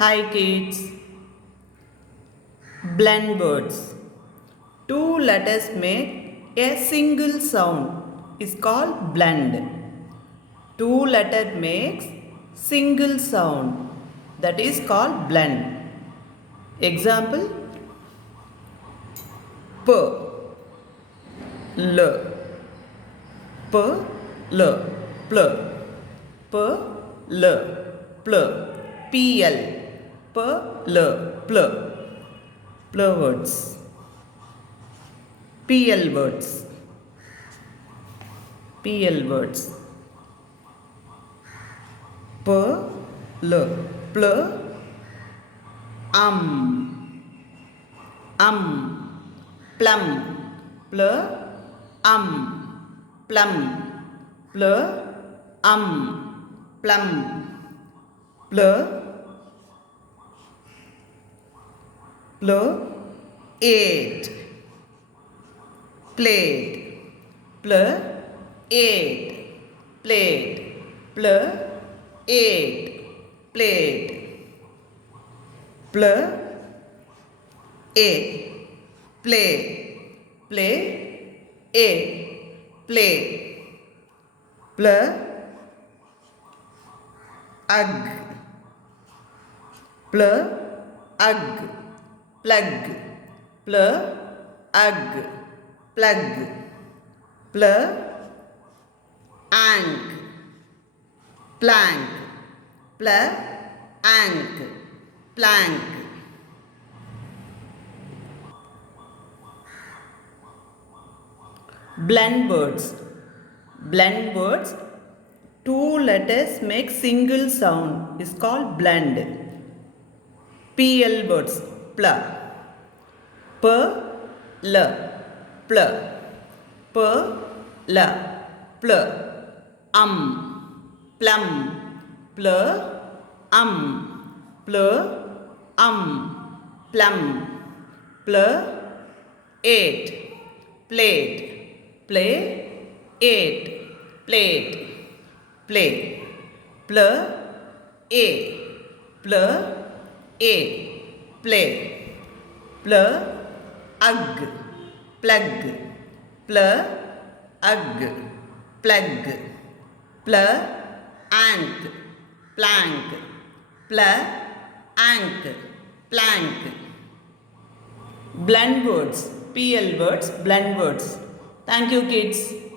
Hi kids. Blend words. Two letters make a single sound is called blend. Two letter makes single sound that is called blend. Example p l p l pl p l pl pl p l pl pl words. PL words. PL words. P, L, pl, um, plum, pl, plum, pl, plum, pl, pl, eight, plate, pl, eight, plate, pl, eight, plate, pl, a, play, play, a, play, pl, ug, pl, ug, plug, pl, ug, plug, pl, ank, plank, pl, ank, plank. Blend words. Blend words. Two letters make single sound is called blend. PL words. Pl, p, l, pl, p, l, pl, plum, pl, pl, plum, pl, eight, plate, play, eight, plate, play, pl, a, pl, a, play, pl, ug, plug, pl, ug, plug, pl, ank, plank, pl, ank, plank. Blend words, PL words, blend words. Thank you kids.